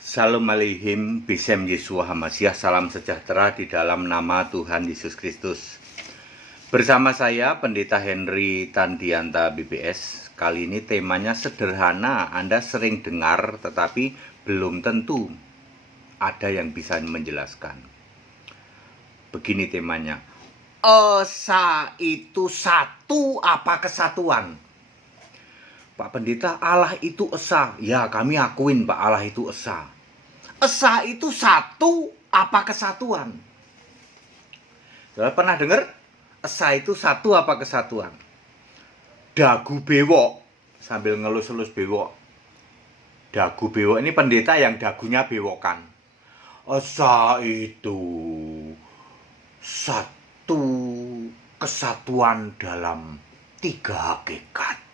Shalom Aleihim, Bisem Yeshua Hamasiah, salam sejahtera di dalam nama Tuhan Yesus Kristus. Bersama saya, Pendeta Henry Tandianta BBS. Kali ini temanya sederhana, Anda sering dengar tetapi belum tentu ada yang bisa menjelaskan. Begini temanya, Esa itu satu apa kesatuan? Pak Pendeta, Allah itu esa. Ya, kami akuin Pak, Allah itu esa. Esa itu satu apa kesatuan? Saudara pernah dengar? Esa itu satu apa kesatuan? Dagu bewok, sambil ngelus-elus bewok. Dagu bewok ini pendeta yang dagunya bewokan. Esa itu satu kesatuan dalam tiga hakikat.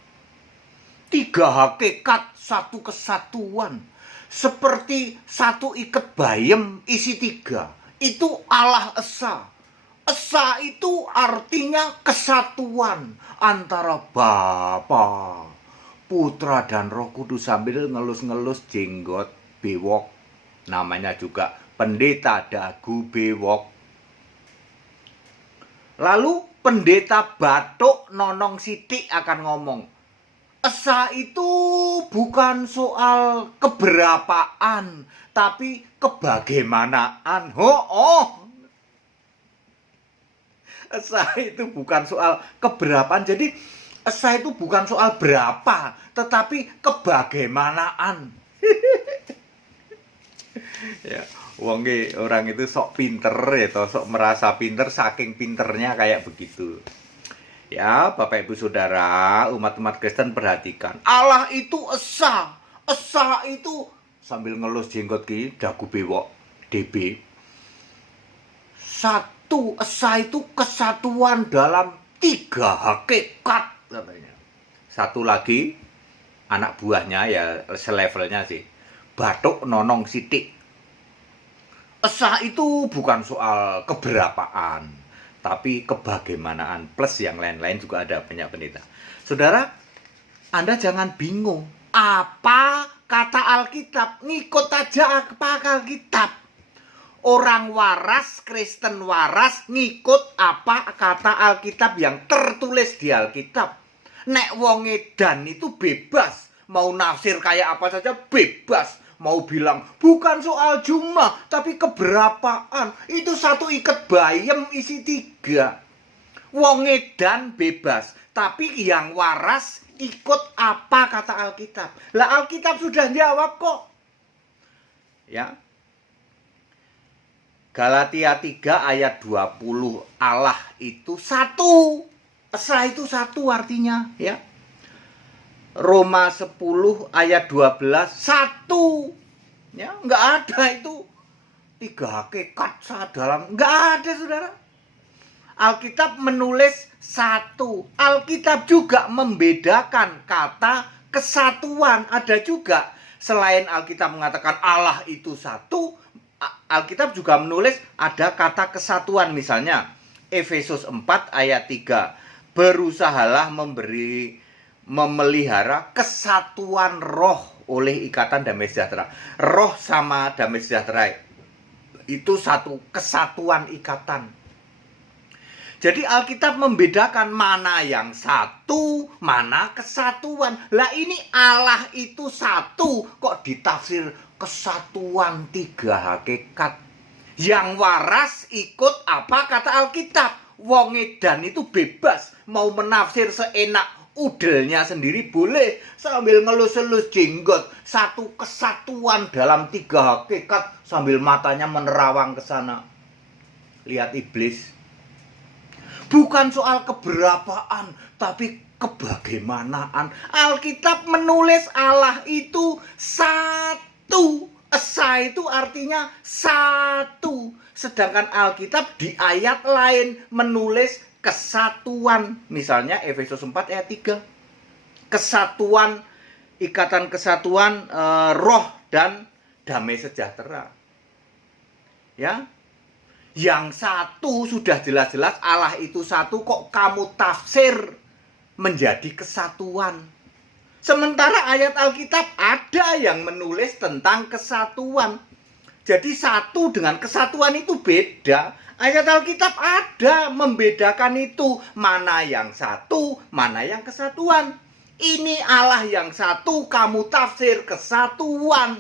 Tiga hakikat, satu kesatuan. Seperti satu ikat bayem isi tiga. Itu Allah Esa. Esa itu artinya kesatuan antara Bapa, Putra dan Roh Kudus, sambil ngelus-ngelus jenggot bewok. Namanya juga pendeta dagu bewok. Lalu pendeta batuk nonong sitik akan ngomong, Esa itu bukan soal keberapaan, tapi kebagaimanaan. Esa itu bukan soal keberapaan. Jadi esa itu bukan soal berapa, tetapi kebagaimanaan. Ya, orang itu sok pinter ya, sok merasa pinter, saking pinternya kayak begitu. Ya, Bapak Ibu Saudara, umat-umat Kristen perhatikan. Allah itu esa. Esa itu sambil ngelus jenggot ki, dagu bewok, DB. Satu, esa itu kesatuan dalam tiga hakikat katanya. Satu lagi, anak buahnya ya selevelnya sih. Batuk nonong sitik. Esa itu bukan soal keberapaan, tapi kebagaimanaan plus yang lain-lain juga ada banyak pendeta. Saudara, Anda jangan bingung. Apa kata Alkitab? Ngikut aja apa Alkitab. Orang waras, Kristen waras, ngikut apa kata Alkitab yang tertulis di Alkitab. Nek wong edan itu bebas. Mau nafsir kayak apa saja bebas. Mau bilang, bukan soal jumlah, tapi keberapaan. Itu satu ikat bayem isi tiga. Wong edan bebas, tapi yang waras ikut apa kata Alkitab. Lah Alkitab sudah jawab kok. Ya. Galatia 3 ayat 20, Allah itu satu. Esa itu satu artinya, ya. Roma 10 ayat 12, satu. Ya, enggak ada itu tiga hakikat dalam, enggak ada, Saudara. Alkitab menulis satu. Alkitab juga membedakan kata kesatuan. Ada juga, selain Alkitab mengatakan Allah itu satu, Alkitab juga menulis ada kata kesatuan. Misalnya Efesus 4 ayat 3, berusahalah memelihara kesatuan roh oleh ikatan damai sejahtera. Roh sama damai sejahtera itu satu kesatuan ikatan. Jadi Alkitab membedakan mana yang satu, mana kesatuan. Lah ini Allah itu satu, kok ditafsir kesatuan tiga hakikat. Yang waras ikut apa kata Alkitab. Wong edan itu bebas, mau menafsir seenak udelnya sendiri boleh, sambil ngelus-elus jenggot. Satu kesatuan dalam tiga hakikat, sambil matanya menerawang ke sana. Lihat iblis. Bukan soal keberapaan, tapi kebagaimanaan. Alkitab menulis Allah itu satu. Esa itu artinya satu. Sedangkan Alkitab di ayat lain menulis kesatuan. Misalnya Efesus 4 ayat 3. Kesatuan, ikatan kesatuan roh dan damai sejahtera. Ya. Yang satu sudah jelas-jelas Allah itu satu, kok kamu tafsir menjadi kesatuan. Sementara ayat Alkitab ada yang menulis tentang kesatuan. Jadi satu dengan kesatuan itu beda. Ayat Alkitab ada membedakan itu. Mana yang satu, mana yang kesatuan. Ini Allah yang satu, kamu tafsir kesatuan.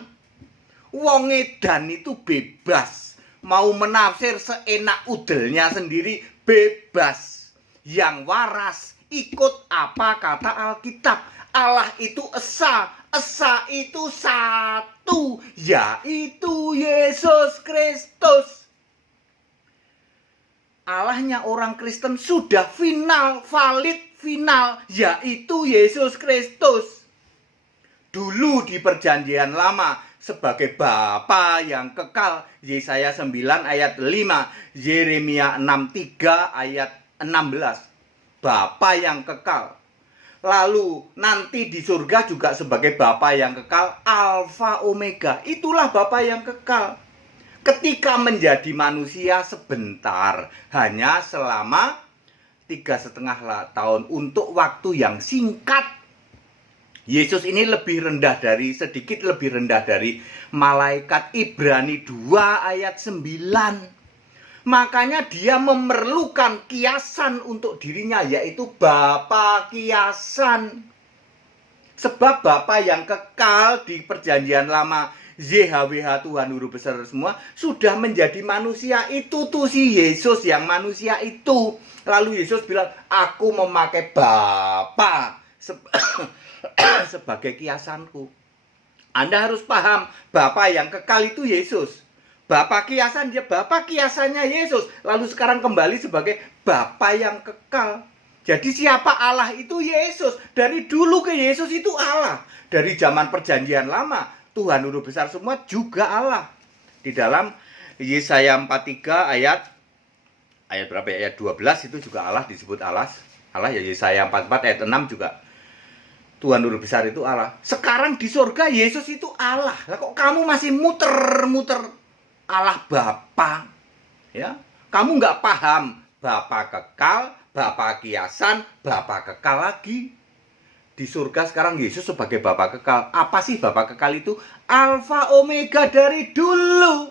Wong edan itu bebas. Mau menafsir seenak udelnya sendiri, bebas. Yang waras ikut apa kata Alkitab. Allah itu esa, esa itu satu, yaitu Yesus Kristus. Allahnya orang Kristen sudah final, valid final, yaitu Yesus Kristus. Dulu di perjanjian lama sebagai Bapa yang kekal, Yesaya 9 ayat 5, Yeremia 6:3 ayat 16. Bapa yang kekal. Lalu nanti di surga juga sebagai Bapa yang kekal, Alfa Omega. Itulah Bapa yang kekal. Ketika menjadi manusia sebentar, hanya selama 3,5 tahun untuk waktu yang singkat. Yesus ini sedikit lebih rendah dari malaikat. Ibrani 2 ayat 9. Makanya dia memerlukan kiasan untuk dirinya, yaitu Bapa kiasan. Sebab Bapa yang kekal di perjanjian lama, YHWH Tuhan Guru Besar semua, sudah menjadi manusia. Itu tuh si Yesus yang manusia itu. Lalu Yesus bilang, aku memakai Bapa sebagai kiasanku. Anda harus paham, Bapa yang kekal itu Yesus. Bapa kiasan, dia Bapa kiasannya Yesus. Lalu sekarang kembali sebagai Bapa yang kekal. Jadi siapa Allah itu Yesus. Dari dulu ke Yesus itu Allah. Dari zaman perjanjian lama, Tuhan Guru Besar semua juga Allah. Di dalam Yesaya 43 ayat berapa ya? Ayat 12 itu juga Allah disebut Allah. Allah ya, Yesaya 44 ayat 6 juga. Tuhan Guru Besar itu Allah. Sekarang di surga Yesus itu Allah. Lah kok kamu masih muter-muter Allah Bapa, ya? Kamu nggak paham Bapa kekal, Bapa kiasan, Bapa kekal lagi. Di surga sekarang Yesus sebagai Bapa kekal. Apa sih Bapa kekal itu? Alfa Omega dari dulu.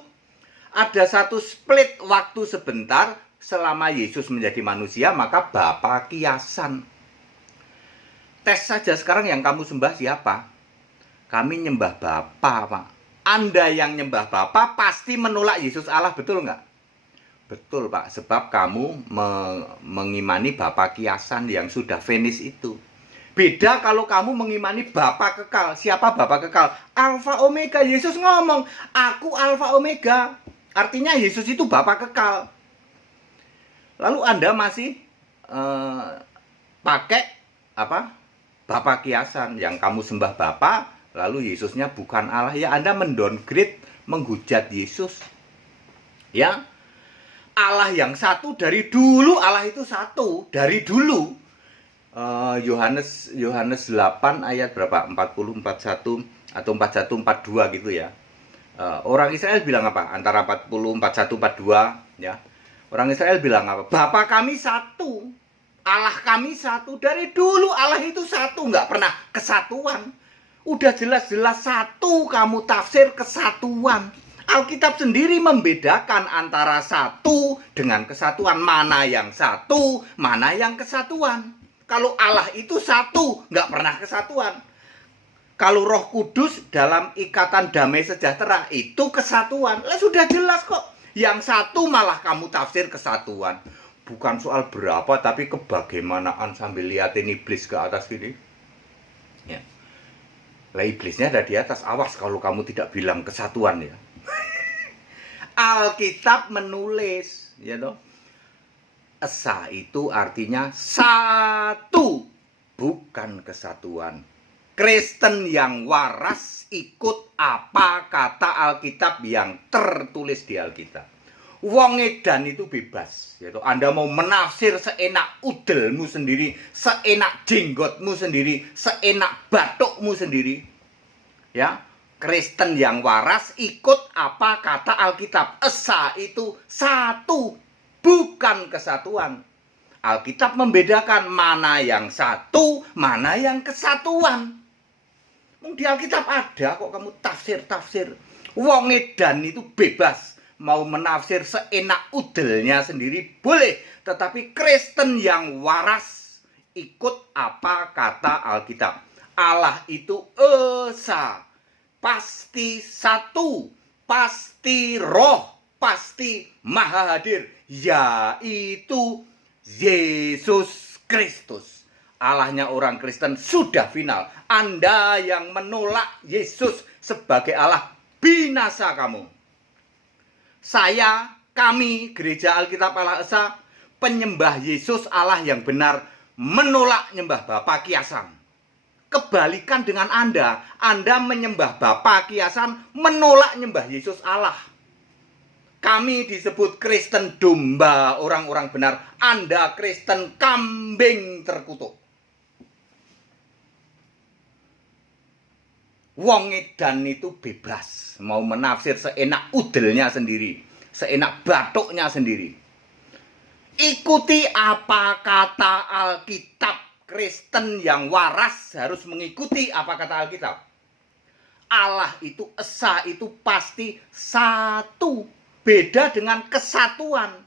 Ada satu split waktu sebentar selama Yesus menjadi manusia, maka Bapa kiasan. Tes saja sekarang yang kamu sembah siapa? Kami nyembah Bapa, Pak. Anda yang nyembah Bapa pasti menolak Yesus Allah, betul nggak? Betul, Pak. Sebab kamu mengimani Bapa kiasan yang sudah finish itu. Beda kalau kamu mengimani Bapa kekal. Siapa Bapa kekal? Alfa Omega. Yesus ngomong, aku Alfa Omega. Artinya Yesus itu Bapa kekal. Lalu Anda masih pakai apa? Bapa kiasan yang kamu sembah Bapa. Lalu Yesusnya bukan Allah, ya Anda mendowngrade, menghujat Yesus. Ya, Allah yang satu dari dulu, Allah itu satu dari dulu. Yohanes 8 ayat berapa? 40, 41 atau 41, 42 gitu ya. Orang Israel bilang apa? Antara 40, 41, 42 ya. Orang Israel bilang apa? Bapa kami satu, Allah kami satu. Dari dulu Allah itu satu, nggak pernah kesatuan. Udah jelas-jelas satu, kamu tafsir kesatuan. Alkitab sendiri membedakan antara satu dengan kesatuan. Mana yang satu, mana yang kesatuan. Kalau Allah itu satu, nggak pernah kesatuan. Kalau Roh Kudus dalam ikatan damai sejahtera, itu kesatuan. Lah sudah jelas kok. Yang satu malah kamu tafsir kesatuan. Bukan soal berapa, tapi kebagaimanaan sambil liatin iblis ke atas gini. Ya. Lah iblisnya ada di atas, awas kalau kamu tidak bilang kesatuan ya. Alkitab menulis, ya toh. Esa itu artinya satu, bukan kesatuan. Kristen yang waras ikut apa kata Alkitab yang tertulis di Alkitab. Wong edan itu bebas, yaitu Anda mau menafsir seenak udelmu sendiri, seenak jenggotmu sendiri, seenak batukmu sendiri. Ya, Kristen yang waras ikut apa kata Alkitab. Esa itu satu, bukan kesatuan. Alkitab membedakan mana yang satu, mana yang kesatuan. Di Alkitab ada kok kamu tafsir-tafsir. Wong edan itu bebas. Mau menafsir seenak udelnya sendiri boleh. Tetapi Kristen yang waras ikut apa kata Alkitab. Allah itu esa. Pasti satu. Pasti roh. Pasti maha hadir. Yaitu Yesus Kristus. Allahnya orang Kristen sudah final. Anda yang menolak Yesus sebagai Allah, binasa kamu. Saya, kami, Gereja Alkitab Allah Esa, penyembah Yesus Allah yang benar, menolak nyembah Bapa Kiasan. Kebalikan dengan Anda menyembah Bapa Kiasan, menolak nyembah Yesus Allah. Kami disebut Kristen domba orang-orang benar. Anda Kristen kambing terkutuk. Wong edan itu bebas. Mau menafsir seenak udelnya sendiri. Seenak batuknya sendiri. Ikuti apa kata Alkitab. Kristen yang waras harus mengikuti apa kata Alkitab. Allah itu esa, itu pasti satu. Beda dengan kesatuan.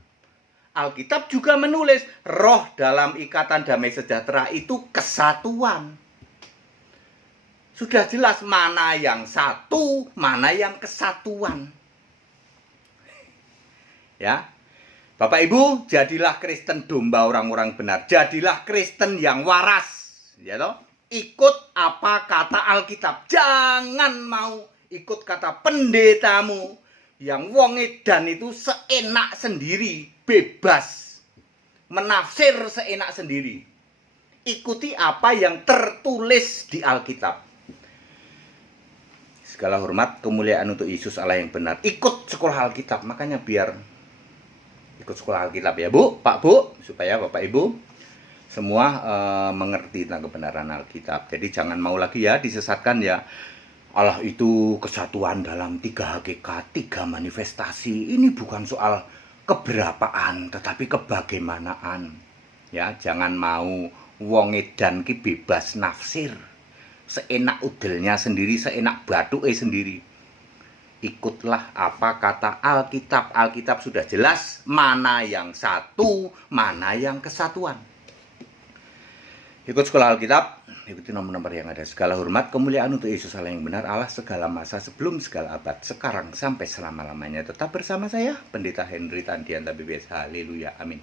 Alkitab juga menulis roh dalam ikatan damai sejahtera itu kesatuan. Sudah jelas mana yang satu, mana yang kesatuan. Ya. Bapak Ibu, jadilah Kristen domba orang-orang benar. Jadilah Kristen yang waras, ya toh? Ikut apa kata Alkitab. Jangan mau ikut kata pendetamu yang wong edan itu seenak sendiri, bebas menafsir seenak sendiri. Ikuti apa yang tertulis di Alkitab. Segala hormat, kemuliaan untuk Yesus Allah yang benar. Ikut sekolah Alkitab, makanya biar ikut sekolah Alkitab ya Bu, Pak Bu, supaya Bapak Ibu semua mengerti tentang kebenaran Alkitab. Jadi jangan mau lagi ya disesatkan ya. Allah itu kesatuan dalam 3 hakikat, 3 manifestasi. Ini bukan soal keberapaan, tetapi kebagaimanaan. Ya, jangan mau wong edan ki bebas nafsir. Seenak udelnya sendiri, seenak batuknya sendiri. Ikutlah apa kata Alkitab. Alkitab sudah jelas mana yang satu, mana yang kesatuan. Ikut sekolah Alkitab, ikuti nomor-nomor yang ada. Segala hormat, kemuliaan untuk Yesus Allah yang benar, Allah segala masa, sebelum segala abad, sekarang sampai selama-lamanya. Tetap bersama saya, Pendeta Henry Tandianta BBS. Haleluya, amin.